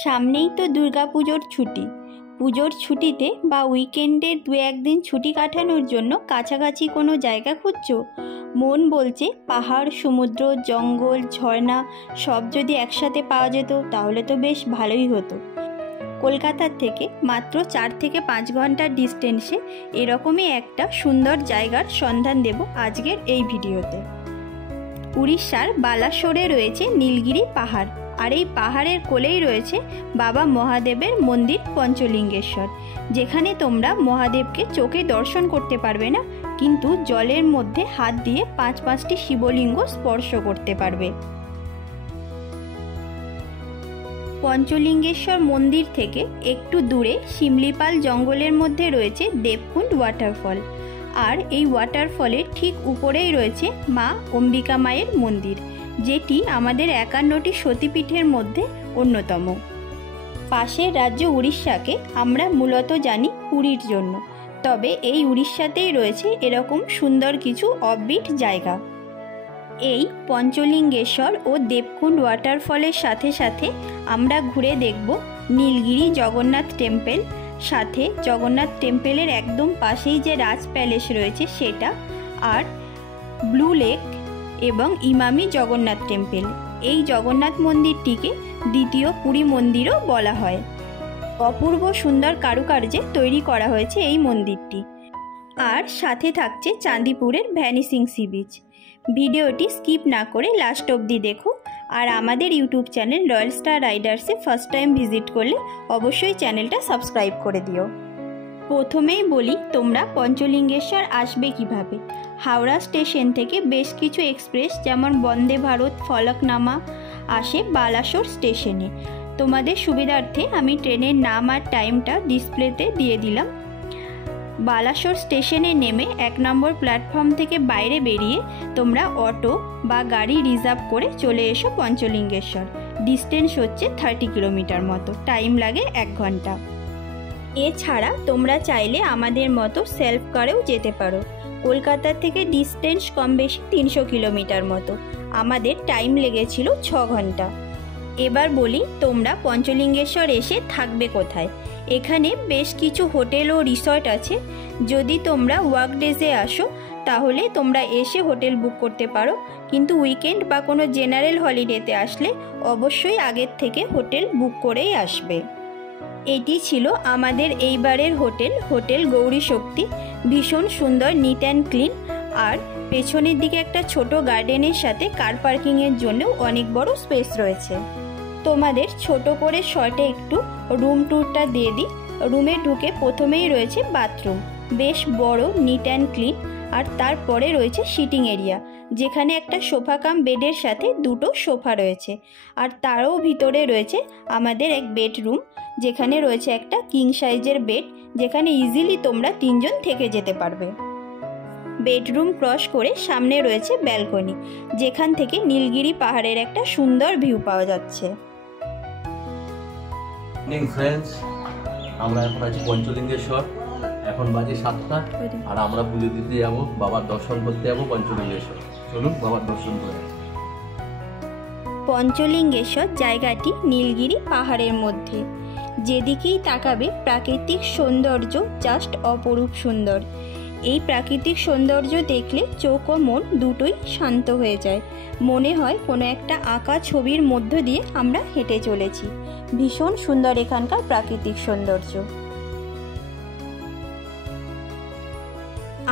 সামনেই তো দুর্গাপুজোর ছুটি। পুজোর ছুটিতে বা উইকেন্ডের 2-1 দিন ছুটি কাটানোর জন্য কাছাকাছি কোনো জায়গা খুঁজছো? মন বলছে পাহাড়, সমুদ্র, জঙ্গল, ঝর্ণা সব যদি একসাথে পাওয়া যেত তাহলে তো বেশ ভালোই হতো। কলকাতার থেকে মাত্র 4 থেকে 5 ঘন্টার ডিস্টেন্সে এরকমই একটা সুন্দর জায়গার সন্ধান দেব আজকের এই ভিডিওতে। উড়িষ্যার বালাসোরে রয়েছে নীলগিরি পাহাড়, আর এই পাহাড়ের কোলেই রয়েছে বাবা মহাদেবের মন্দির পঞ্চলিঙ্গেশ্বর, যেখানে তোমরা মহাদেবকে চোখে দর্শন করতে পারবে না, কিন্তু জলের মধ্যে হাত দিয়ে 5টি শিবলিঙ্গ স্পর্শ করতে পারবে। পঞ্চলিঙ্গেশ্বর মন্দির থেকে একটু দূরে শিমলিপাল জঙ্গলের মধ্যে রয়েছে দেবকুণ্ড ওয়াটারফল, আর এই ওয়াটারফলের ঠিক উপরেই রয়েছে মা অম্বিকা মায়ের মন্দির, যেটি আমাদের 51টি সতীপীঠের মধ্যে অন্যতম। পাশের রাজ্য উড়িষ্যাকে আমরা মূলত জানি পুরীর জন্য, তবে এই উড়িষ্যাতেই রয়েছে এরকম সুন্দর কিছু অফবিট জায়গা। এই পঞ্চলিঙ্গেশ্বর ও দেবকুণ্ড ওয়াটারফলের সাথে সাথে আমরা ঘুরে দেখব নীলগিরি জগন্নাথ টেম্পল, সাথে জগন্নাথ টেম্পলের একদম পাশেই যে রাজ প্যালেস রয়েছে সেটা, আর ব্লু লেক এবং ইমামি জগন্নাথ টেম্পল। এই জগন্নাথ মন্দিরটিকে দ্বিতীয় পুরী মন্দিরও বলা হয়। অপূর্ব সুন্দর কারুকার্যে তৈরি করা হয়েছে এই মন্দিরটি। আর সাথে থাকছে চাঁদিপুরের ভ্যানিসিং সি বিচ। ভিডিওটি স্কিপ না করে লাস্ট অবধি দেখো, আর আমাদের ইউটিউব চ্যানেল রয়্যাল স্টার রাইডার্সে ফার্স্ট টাইম ভিজিট করলে অবশ্যই চ্যানেলটা সাবস্ক্রাইব করে দিও। প্রথমেই বলি তোমরা পঞ্চলিঙ্গেশ্বর আসবে কিভাবে। হাওড়া স্টেশন থেকে বেশ কিছু এক্সপ্রেস যেমন বন্দে ভারত, ফলকনামা আসে বালাসোর স্টেশনে। তোমাদের সুবিধার্থে আমি ট্রেনের নাম আর টাইমটা ডিসপ্লেতে দিয়ে দিলাম। বালাসোর স্টেশনে নেমে 1 নম্বর প্ল্যাটফর্ম থেকে বাইরে বেরিয়ে তোমরা অটো বা গাড়ি রিজার্ভ করে চলে এসো পঞ্চলিঙ্গেশ্বর। ডিস্টেন্স হচ্ছে 30 কিলোমিটার মতো, টাইম লাগে 1 ঘন্টা। এছাড়া তোমরা চাইলে আমাদের মতো সেলফ কারেও যেতে পারো। কলকাতা থেকে ডিস্টেন্স কম বেশি 300 কিলোমিটার মতো, আমাদের টাইম লেগেছিল 6 ঘন্টা। এবার বলি তোমরা পঞ্চলিঙ্গেশ্বর এসে থাকবে কোথায়। এখানে বেশ কিছু হোটেল ও রিসর্ট আছে। যদি তোমরা ওয়ার্কডেজে আসো তাহলে তোমরা এসে হোটেল বুক করতে পারো, কিন্তু উইকেন্ড বা কোনো জেনারেল হলিডেতে আসলে অবশ্যই আগের থেকে হোটেল বুক করেই আসবে। এটি ছিল আমাদের এইবারের হোটেল গৌরী শক্তি। ভীষণ সুন্দর, নিট অ্যান্ড ক্লিন, আর পেছনের দিকে একটা ছোট গার্ডেনের সাথে কার পার্কিংয়ের জন্যও অনেক বড় স্পেস রয়েছে। তোমাদের ছোট করে শর্টে একটু রুম ট্যুরটা দিয়ে দিই। রুমে ঢুকে প্রথমেই রয়েছে বাথরুম, বেশ বড়, নিট অ্যান্ড ক্লিন, আর তারপরে রয়েছে সিটিং এরিয়া, যেখানে একটা সোফা কাম বেডের সাথে 2টো সোফা রয়েছে, আর তারও ভিতরে রয়েছে আমাদের এক বেডরুম, যেখানে রয়েছে একটা কিং সাইজের বেড, যেখানে ইজিলি তোমরা 3 জন থেকে যেতে পারবে। বেডরুম ক্রস করে সামনে রয়েছে ব্যালকনি, যেখান থেকে নীলগিরি পাহাড়ের একটা সুন্দর ভিউ পাওয়া যাচ্ছে। ফ্রেন্ডস, আমরা এখন আছি পঞ্চলিঙ্গেশ্বর। এখন বাজে 7টা, আর আমরা পুজো দিতে যাবো, বাবার দর্শন করতে যাবো পঞ্চলিঙ্গেশ্বর। চলুন বাবার দর্শন করে। পঞ্চলিঙ্গেশ্বর জায়গাটি নীলগিরি পাহাড়ের মধ্যে, যেদিকেই তাকাবে প্রাকৃতিক সৌন্দর্য জাস্ট অপরূপ সুন্দর। এই প্রাকৃতিক সৌন্দর্য দেখলে চোখ ও মন দুটোই শান্ত হয়ে যায়। মনে হয় কোনো একটা আঁকা ছবির মধ্য দিয়ে আমরা হেঁটে চলেছি। ভীষণ সুন্দর এখানকার প্রাকৃতিক সৌন্দর্য।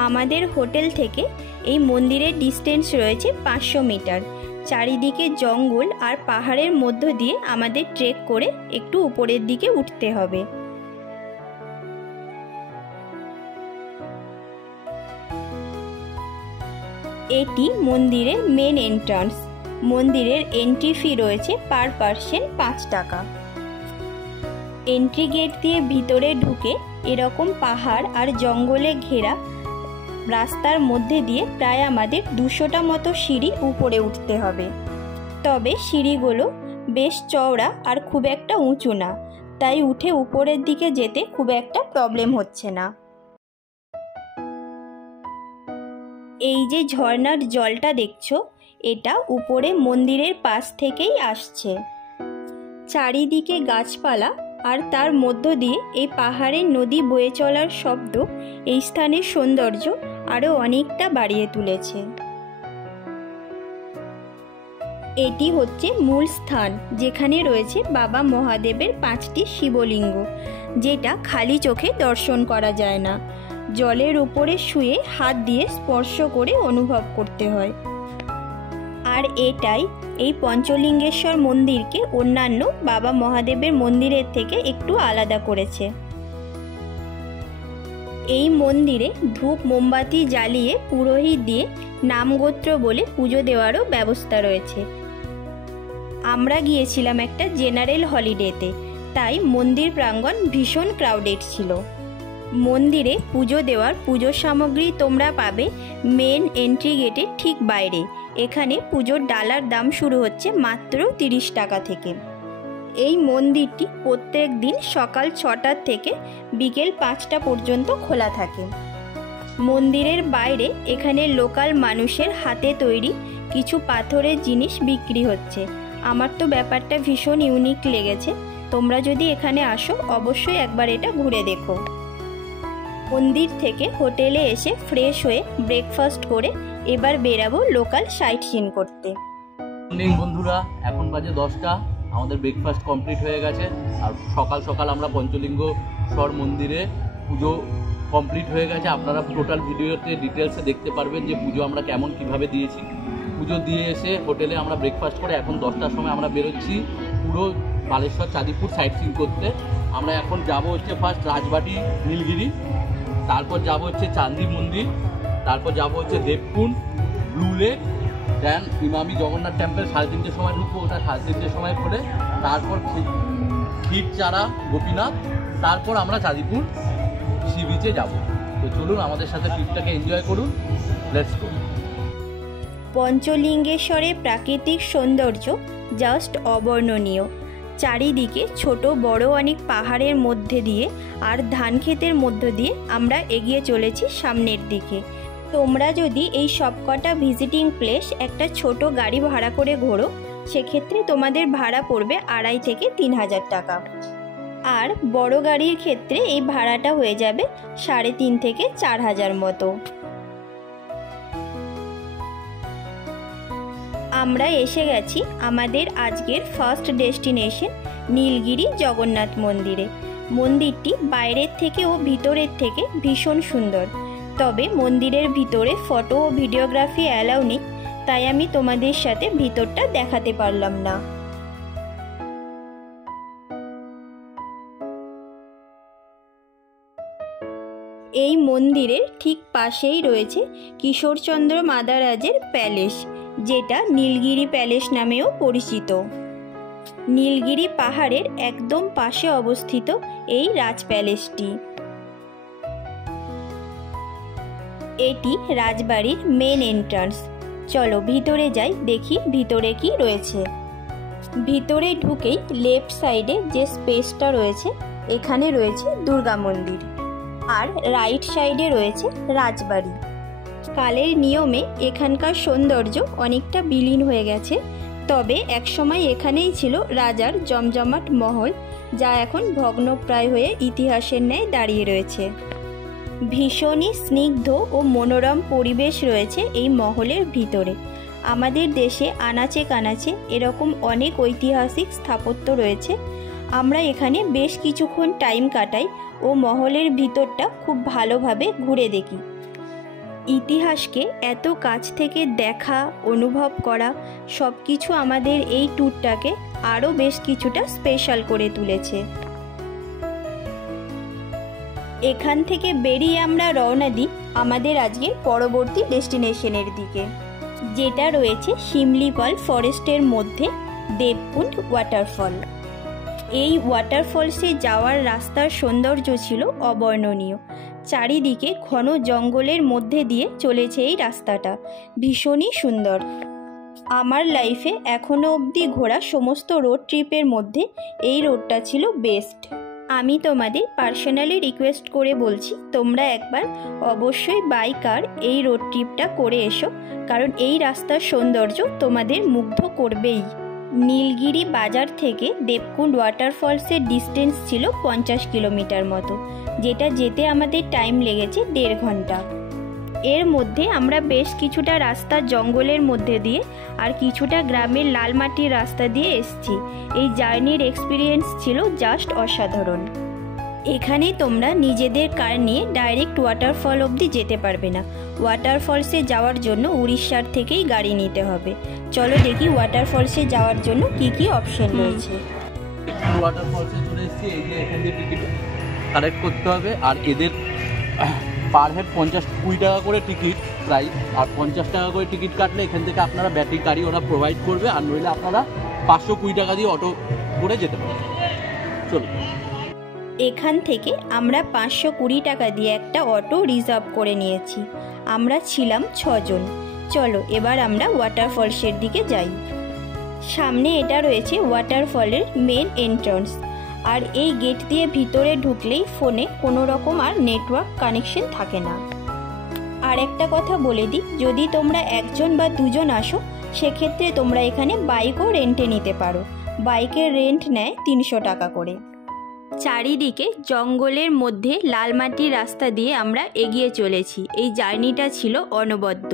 আমাদের হোটেল থেকে এই মন্দিরের ডিস্টেন্স রয়েছে 500 মিটার। চারিদিকে জঙ্গল আর পাহাড়ের মধ্য দিয়ে আমাদের ট্রেক করে একটু উপরের দিকে উঠতে হবে। এটি মন্দিরের মেন এন্ট্রান্স। মন্দিরের এন্ট্রি ফি রয়েছে পার পার্সন 5 টাকা। এন্ট্রি গেট দিয়ে ভিতরে ঢুকে এরকম পাহাড় আর জঙ্গলে ঘেরা রাস্তার মধ্যে দিয়ে প্রায় আমাদের 200টা মতো সিঁড়ি উপরে উঠতে হবে। তবে সিঁড়িগুলো বেশ চওড়া আর খুব একটা উঁচু না, তাই উঠে উপরের দিকে যেতে খুব একটা প্রবলেম হচ্ছে না। এই যে ঝর্ণার জলটা দেখছো, এটা উপরে মন্দিরের পাশ থেকেই আসছে। চারিদিকে গাছপালা আর তার মধ্য দিয়ে এই পাহাড়ের নদী বয়ে চলার শব্দ এই স্থানের সৌন্দর্য আরও অনেকটা বাড়িয়ে তুলেছে। এটি হচ্ছে মূল স্থান, যেখানে রয়েছে বাবা মহাদেবের 5টি শিবলিঙ্গ, যেটা খালি চোখে দর্শন করা যায় না, জলের উপরে শুয়ে হাত দিয়ে স্পর্শ করে অনুভব করতে হয়। আর এটাই এই পঞ্চলিঙ্গেশ্বর মন্দিরকে অন্যান্য বাবা মহাদেবের মন্দিরের থেকে একটু আলাদা করেছে। এই মন্দিরে ধূপ মোমবাতি জ্বালিয়ে পুরোহিত দিয়ে নামগোত্র বলে পুজো দেওয়ারও ব্যবস্থা রয়েছে। আমরা গিয়েছিলাম একটা জেনারেল হলিডেতে, তাই মন্দির প্রাঙ্গণ ভীষণ ক্রাউডেড ছিল। মন্দিরে পুজো দেওয়ার পুজোর সামগ্রী তোমরা পাবে মেন এন্ট্রি গেটের ঠিক বাইরে। এখানে পুজোর ডালার দাম শুরু হচ্ছে মাত্র 30 টাকা থেকে। এই মন্দিরটি প্রত্যেক দিন সকাল 6টা থেকে বিকেল 5টা পর্যন্ত খোলা থাকে। মন্দিরের বাইরে এখানে লোকাল মানুষের হাতে তৈরি কিছু পাথরের জিনিস বিক্রি হচ্ছে। আমার তো ব্যাপারটা ভীষণ ইউনিক লেগেছে। তোমরা যদি এখানে আসো অবশ্যই একবার এটা ঘুরে দেখো। মন্দির থেকে হোটেলে এসে ফ্রেশ হয়ে ব্রেকফাস্ট করে এবার বেরাবো লোকাল সাইট সিন করতে। মর্নিং বন্ধুরা, এখন বাজে 10টা, আমাদের ব্রেকফাস্ট কমপ্লিট হয়ে গেছে। আর সকাল সকাল আমরা পঞ্চলিঙ্গেশ্বর মন্দিরে পুজো কমপ্লিট হয়ে গেছে। আপনারা টোটাল ভিডিওতে ডিটেলসে দেখতে পারবেন যে পুজো আমরা কিভাবে দিয়েছি। পুজো দিয়ে এসে হোটেলে আমরা ব্রেকফাস্ট করে এখন 10টার সময় আমরা বেরোচ্ছি পুরো বালেশ্বর চাঁদিপুর সাইট সিন করতে। আমরা এখন যাব হচ্ছে ফার্স্ট রাজবাটি নীলগিরি, তারপর যাব হচ্ছে চান্দি মন্দির, তারপর যাব হচ্ছে দেবকুণ্ড, ব্লু লেক, দেন ইমামি জগন্নাথ টেম্পল 3:30টার সময় ঢুকবো, ওটা 3:30টার সময় করে, তারপর ক্ষীরচারা গোপীনাথ, তারপর আমরা চাঁদিপুর সি বিচে যাব। তো চলুন আমাদের সাথে ট্রিপটাকে এনজয় করুন, লেটস গো। পঞ্চলিঙ্গেশ্বরের প্রাকৃতিক সৌন্দর্য জাস্ট অবর্ণনীয়। চারিদিকে ছোট বড় অনেক পাহাড়ের মধ্যে দিয়ে আর ধান ক্ষেতের মধ্য দিয়ে আমরা এগিয়ে চলেছি সামনের দিকে। তোমরা যদি এই সবকটা ভিজিটিং প্লেস একটা ছোট গাড়ি ভাড়া করে ঘোরো, সেক্ষেত্রে তোমাদের ভাড়া পড়বে 2,500 থেকে 3,000 টাকা। আর বড় গাড়ির ক্ষেত্রে এই ভাড়াটা হয়ে যাবে 3,500 থেকে 4,000 মতো। আমরা এসে গেছি আমাদের আজকের ফার্স্ট ডেস্টিনেশন নীলগিরি জগন্নাথ মন্দিরে। মন্দিরটি বাইরের থেকে ও ভিতরের থেকে ভীষণ সুন্দর, তবে মন্দিরের ভিতরে ফটো ও ভিডিওগ্রাফি অ্যালাউ নেই, তাই আমি তোমাদের সাথে ভিতরটা দেখাতে পারলাম না। এই মন্দিরের ঠিক পাশেই রয়েছে কিশোরচন্দ্র মাদারাজের প্যালেস, যেটা নীলগিরি প্যালেস নামেও পরিচিত। নীলগিরি পাহাড়ের একদম পাশে অবস্থিত এই রাজ প্যালেসটি। এটি রাজবাড়ির মেন এন্ট্রান্স। চলো ভিতরে যাই, দেখি ভিতরে কি রয়েছে। ভিতরে ঢুকেই লেফট সাইডে যে স্পেসটা রয়েছে, এখানে রয়েছে দুর্গা মন্দির, আর রাইট সাইডে রয়েছে রাজবাড়ি। কালের নিয়মে এখানকার সৌন্দর্য অনেকটা বিলীন হয়ে গেছে, তবে একসময় এখানেই ছিল রাজার জমজমাট মহল, যা এখন ভগ্নপ্রায় হয়ে ইতিহাসের ন্যায় দাঁড়িয়ে রয়েছে। ভীষণই স্নিগ্ধ ও মনোরম পরিবেশ রয়েছে এই মহলের ভিতরে। আমাদের দেশে আনাচে কানাচে এরকম অনেক ঐতিহাসিক স্থাপত্য রয়েছে। আমরা এখানে বেশ কিছুক্ষণ টাইম কাটাই ও মহলের ভিতরটা খুব ভালোভাবে ঘুরে দেখি। ইতিহাসকে এত কাছ থেকে দেখা, অনুভব করা সব কিছু আমাদের এই ট্যুরটাকে আরও বেশ কিছুটা স্পেশাল করে তুলেছে। এখান থেকে বেরিয়ে আমরা রওনা দিই আমাদের আজকের পরবর্তী ডেস্টিনেশনের দিকে, যেটা রয়েছে শিমলিপাল ফরেস্টের মধ্যে দেবকুণ্ড ওয়াটারফল। এই ওয়াটারফলসে যাওয়ার রাস্তার সৌন্দর্য ছিল অবর্ণনীয়। চারিদিকে ঘন জঙ্গলের মধ্যে দিয়ে চলেছে এই রাস্তাটা, ভীষণই সুন্দর। আমার লাইফে এখনও অবধি ঘোরা সমস্ত রোড ট্রিপের মধ্যে এই রোডটা ছিল বেস্ট। আমি তোমাদের পার্সোনালি রিকোয়েস্ট করে বলছি, তোমরা একবার অবশ্যই বাই কার এই রোড ট্রিপটা করে এসো, কারণ এই রাস্তার সৌন্দর্য তোমাদের মুগ্ধ করবেই। নীলগিরি বাজার থেকে দেবকুণ্ড ওয়াটারফলসের ডিস্টেন্স ছিল 50 কিলোমিটার মতো, যেটা যেতে আমাদের টাইম লেগেছে 1.5 ঘন্টা। এর মধ্যে আমরা বেশ কিছুটা রাস্তা জঙ্গলের মধ্যে দিয়ে আর কিছুটা গ্রামের লাল মাটির রাস্তা দিয়ে এসেছি। এই জার্নির এক্সপিরিয়েন্স ছিল জাস্ট অসাধারণ। এখানে তোমরা নিজেদের কার নিয়ে ডাইরেক্ট ওয়াটারফল অবধি যেতে পারবে না, ওয়াটারফলসে যাওয়ার জন্য উড়িষ্যার থেকেই গাড়ি নিতে হবে। চলো দেখি ওয়াটারফলসে যাওয়ার জন্য কি কি অপশন রয়েছে। ওয়াটারফলসে চলে এসেছি, এই যে এখান থেকে টিকিট কালেক্ট করতে হবে। আর এদের পার হেড 20 টাকা করে টিকিট প্রাইস, আর 50 টাকা করে টিকিট কাটলে এখান থেকে আপনারা ব্যাটারি গাড়ি ওরা প্রোভাইড করবে, আর নইলে আপনারা 520 টাকা দিয়ে অটো করে যেতে পারবেন। চলো, এখান থেকে আমরা 520 টাকা দিয়ে একটা অটো রিজার্ভ করে নিয়েছি। আমরা ছিলাম 6 জন। চলো এবার আমরা ওয়াটারফলসের দিকে যাই। সামনে এটা রয়েছে ওয়াটারফলের মেন এন্ট্রান্স, আর এই গেট দিয়ে ভিতরে ঢুকলেই ফোনে কোনো রকম আর নেটওয়ার্ক কানেকশন থাকে না। আর একটা কথা বলে দিই, যদি তোমরা 1 জন বা 2 জন আসো সেক্ষেত্রে তোমরা এখানে বাইকও রেন্টে নিতে পারো। বাইকের রেন্ট নেয় 300 টাকা করে। চারিদিকে জঙ্গলের মধ্যে লাল মাটির রাস্তা দিয়ে আমরা এগিয়ে চলেছি। এই জার্নিটা ছিল অনবদ্য।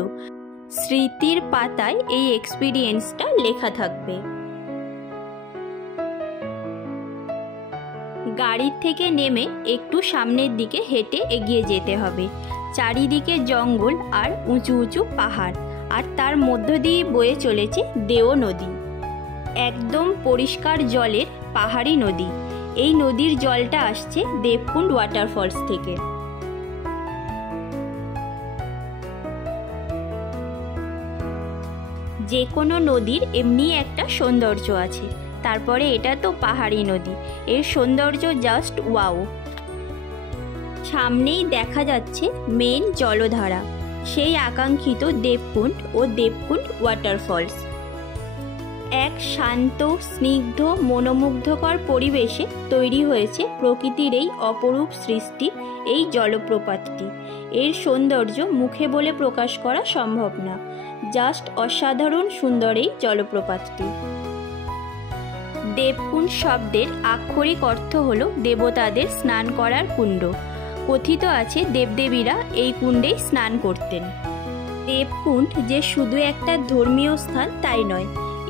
স্মৃতির পাতায় এই এক্সপিরিয়েন্সটা লেখা থাকবে। গাড়ির থেকে নেমে একটু সামনের দিকে হেঁটে এগিয়ে যেতে হবে। চারিদিকে জঙ্গল আর উঁচু উঁচু পাহাড়, আর তার মধ্য দিয়ে বয়ে চলেছে দেও নদী, একদম পরিষ্কার জলের পাহাড়ি নদী। এই নদীর জলটা আসছে দেবকুণ্ড ওয়াটারফলস থেকে। যে কোনো নদীর এমনি একটা সৌন্দর্য আছে, তারপরে এটা তো পাহাড়ি নদী, এর সৌন্দর্য জাস্ট ওয়াও। সামনেই দেখা যাচ্ছে মেন জলধারা, সেই আকাঙ্ক্ষিত দেবকুণ্ড ও দেবকুণ্ড ওয়াটারফলস। এক শান্ত, স্নিগ্ধ, মনোমুগ্ধকর পরিবেশে তৈরি হয়েছে প্রকৃতির এই অপরূপ সৃষ্টি, এই জলপ্রপাতটি। এর সৌন্দর্য মুখে বলে প্রকাশ করা সম্ভব না, জাস্ট অসাধারণ সুন্দর এই জলপ্রপাতটি। দেবকুণ্ড শব্দের আক্ষরিক অর্থ হল দেবতাদের স্নান করার কুণ্ড। কথিত আছে দেবদেবীরা এই কুণ্ডেই স্নান করতেন। দেবকুণ্ড যে শুধু একটা ধর্মীয় স্থান তাই নয়,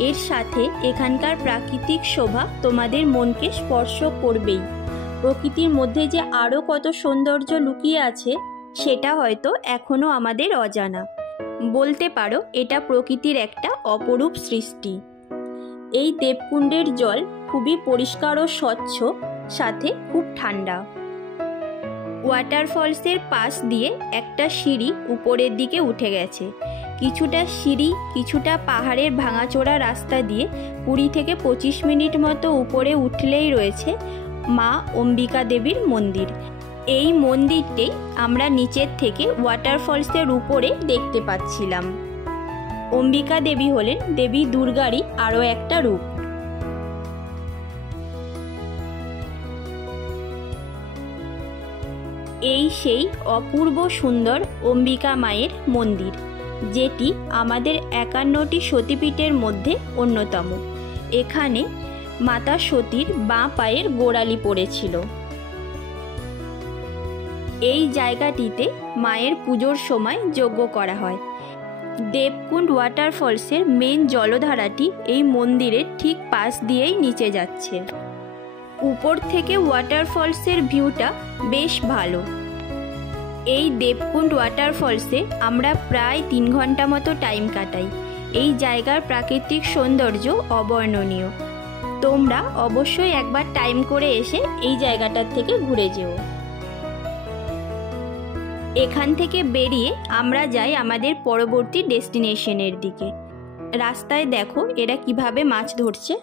এর সাথে এখানকার প্রাকৃতিক শোভা তোমাদের মনকে স্পর্শ করবেই। প্রকৃতির মধ্যে যে আরও কত সৌন্দর্য লুকিয়ে আছে সেটা হয়তো এখনও আমাদের অজানা। বলতে পারো এটা প্রকৃতির একটা অপরূপ সৃষ্টি। এই দেবকুণ্ডের জল খুবই পরিষ্কার ও স্বচ্ছ, সাথে খুব ঠান্ডা। ওয়াটারফলসের পাশ দিয়ে একটা সিঁড়ি উপরের দিকে উঠে গেছে। কিছুটা সিঁড়ি, কিছুটা পাহাড়ের ভাঙাচোরা রাস্তা দিয়ে 20 থেকে 25 মিনিট মতো উপরে উঠলেই রয়েছে মা অম্বিকা দেবীর মন্দির। এই মন্দিরটাই আমরা নিচের থেকে ওয়াটারফলসের উপরে দেখতে পাচ্ছিলাম। অম্বিকা দেবী হলেন দেবী দুর্গারই আরও একটা রূপ। এই সেই অপূর্ব সুন্দর অম্বিকা মায়ের মন্দির, যেটি আমাদের 51টি সতীপীঠের মধ্যে অন্যতম। এখানে মাতা সতীর বাঁ পায়ের গোড়ালি পড়েছিল। এই জায়গাটিতে মায়ের পুজোর সময় যজ্ঞ করা হয়। দেবকুণ্ড ওয়াটারফলসের মেন জলধারাটি এই মন্দিরের ঠিক পাশ দিয়েই নিচে যাচ্ছে। উপর থেকে ওয়াটারফলসের ভিউটা বেশ ভালো। এই দেবকুণ্ড ওয়াটারফলসে আমরা প্রায় 3 ঘন্টা মতো টাইম কাটাই। এই জায়গার প্রাকৃতিক সৌন্দর্য অবর্ণনীয়। তোমরা অবশ্যই একবার টাইম করে এসে এই জায়গাটার থেকে ঘুরে যেও। এখান থেকে বেরিয়ে আমরা যাই আমাদের পরবর্তী ডেস্টিনেশনের দিকে। রাস্তায় দেখো এরা কিভাবে মাছ ধরছে।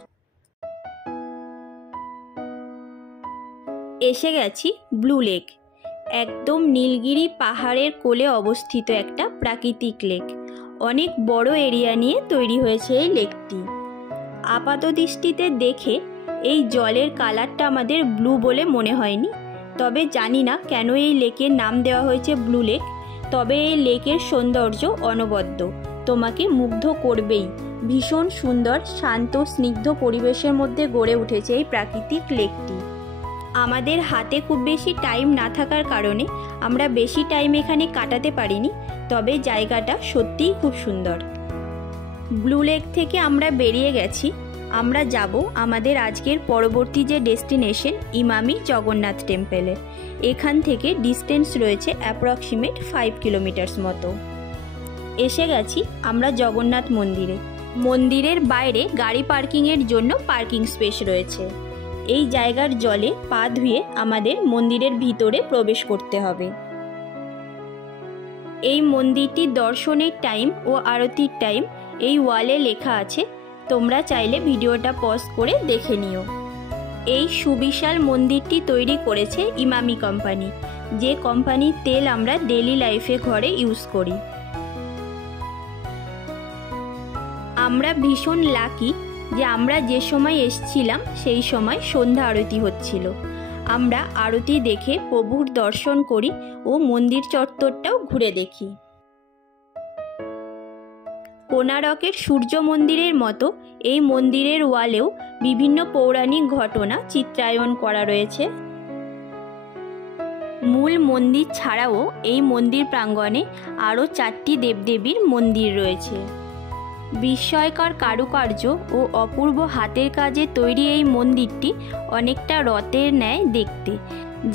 এসে গেছি ব্লু লেক, একদম নীলগিরি পাহাড়ের কোলে অবস্থিত একটা প্রাকৃতিক লেক। অনেক বড় এরিয়া নিয়ে তৈরি হয়েছে এই লেকটি। আপাত দৃষ্টিতে দেখে এই জলের কালারটা আমাদের ব্লু বলে মনে হয়নি, তবে জানি না কেন এই লেকের নাম দেওয়া হয়েছে ব্লু লেক। তবে এই লেকের সৌন্দর্য অনবদ্য, তোমাকে মুগ্ধ করবেই। ভীষণ সুন্দর শান্ত স্নিগ্ধ পরিবেশের মধ্যে গড়ে উঠেছে এই প্রাকৃতিক লেকটি। আমাদের হাতে খুব বেশি টাইম না থাকার কারণে আমরা বেশি টাইম এখানে কাটাতে পারিনি, তবে জায়গাটা সত্যিই খুব সুন্দর। ব্লু লেক থেকে আমরা বেরিয়ে গেছি। আমরা যাব আমাদের আজকের পরবর্তী যে ডেস্টিনেশন ইমামি জগন্নাথ টেম্পেলে। এখান থেকে ডিস্টেন্স রয়েছে অ্যাপ্রক্সিমেট 5 কিলোমিটার্স মতো। এসে গেছি আমরা জগন্নাথ মন্দিরে। মন্দিরের বাইরে গাড়ি পার্কিংয়ের জন্য পার্কিং স্পেস রয়েছে। এই জায়গার জলে পা ধুয়ে আমাদের মন্দিরের ভিতরে প্রবেশ করতে হবে। এই মন্দিরটি দর্শনের টাইম ও আরতির টাইম এই ওয়ালে লেখা আছে, তোমরা চাইলে ভিডিওটা পজ করে দেখে নিও। এই সুবিশাল মন্দিরটি তৈরি করেছে ইমামি কোম্পানি, যে কোম্পানির তেল আমরা ডেইলি লাইফে ঘরে ইউজ করি। আমরা ভীষণ লাকি যে আমরা যে সময় এসেছিলাম সেই সময় সন্ধ্যা আরতি হচ্ছিল। আমরা আরতি দেখে প্রভুর দর্শন করি ও মন্দির চত্বরটাও ঘুরে দেখি। কোণারকের সূর্য মন্দিরের মতো এই মন্দিরের ওয়ালেও বিভিন্ন পৌরাণিক ঘটনা চিত্রায়ন করা রয়েছে। মূল মন্দির ছাড়াও এই মন্দির প্রাঙ্গণে আরও 4টি দেবদেবীর মন্দির রয়েছে। বিস্ময়কর কারুকার্য ও অপূর্ব হাতের কাজে তৈরি এই মন্দিরটি অনেকটা রথের ন্যায় দেখতে,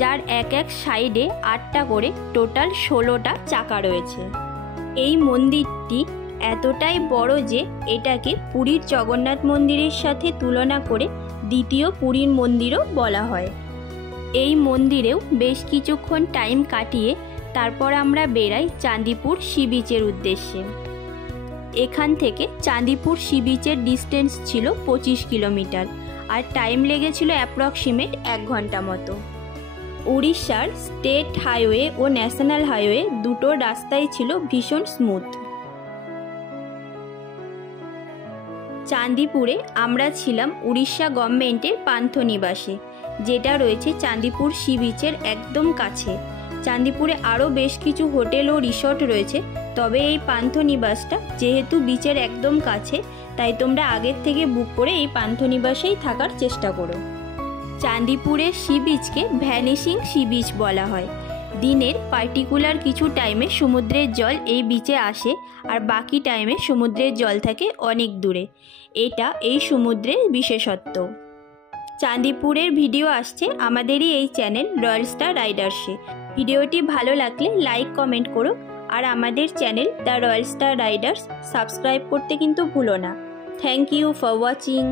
যার এক এক সাইডে 8টা করে টোটাল 16টা চাকা রয়েছে। এই মন্দিরটি এতটাই বড় যে এটাকে পুরীর জগন্নাথ মন্দিরের সাথে তুলনা করে দ্বিতীয় পুরীর মন্দিরও বলা হয়। এই মন্দিরেও বেশ কিছুক্ষণ টাইম কাটিয়ে তারপর আমরা বেরাই চাঁদিপুর সি বিচের উদ্দেশ্যে। এখান থেকে চাঁদিপুর সি বিচের ডিস্টেন্স ছিল 25 কিলোমিটার আর টাইম লেগেছিল অ্যাপ্রক্সিমেট 1 ঘন্টা মতো। উড়িষ্যার স্টেট হাইওয়ে ও ন্যাশনাল হাইওয়ে দুটো রাস্তাই ছিল ভীষণ স্মুথ। চাঁদিপুরে আমরা ছিলাম উড়িষ্যা গভর্নমেন্টের পান্থনিবাসে, যেটা রয়েছে চাঁদিপুর সি বিচের একদম কাছে। চাঁদিপুরে আরও বেশ কিছু হোটেল ও রিসর্ট রয়েছে, তবে এই পান্থনিবাসটা যেহেতু বিচের একদম কাছে তাই তোমরা আগের থেকে বুক করে এই পান্থনিবাসেই থাকার চেষ্টা করো। চাঁদিপুরের সি বিচকে ভ্যানিশিং সি বিচ বলা হয়। দিনের পার্টিকুলার কিছু টাইমে সমুদ্রের জল এই বিচে আসে আর বাকি টাইমে সমুদ্রের জল থাকে অনেক দূরে। এটা এই সমুদ্রের বিশেষত্ব। চাঁদিপুরের ভিডিও আসছে আমাদেরই এই চ্যানেল রয়্যাল স্টার রাইডার্সে। ভিডিওটি ভালো লাগলে লাইক কমেন্ট করো আর আমাদের channel the royal star riders subscribe করতে কিন্তু ভুলো না। Thank you for watching.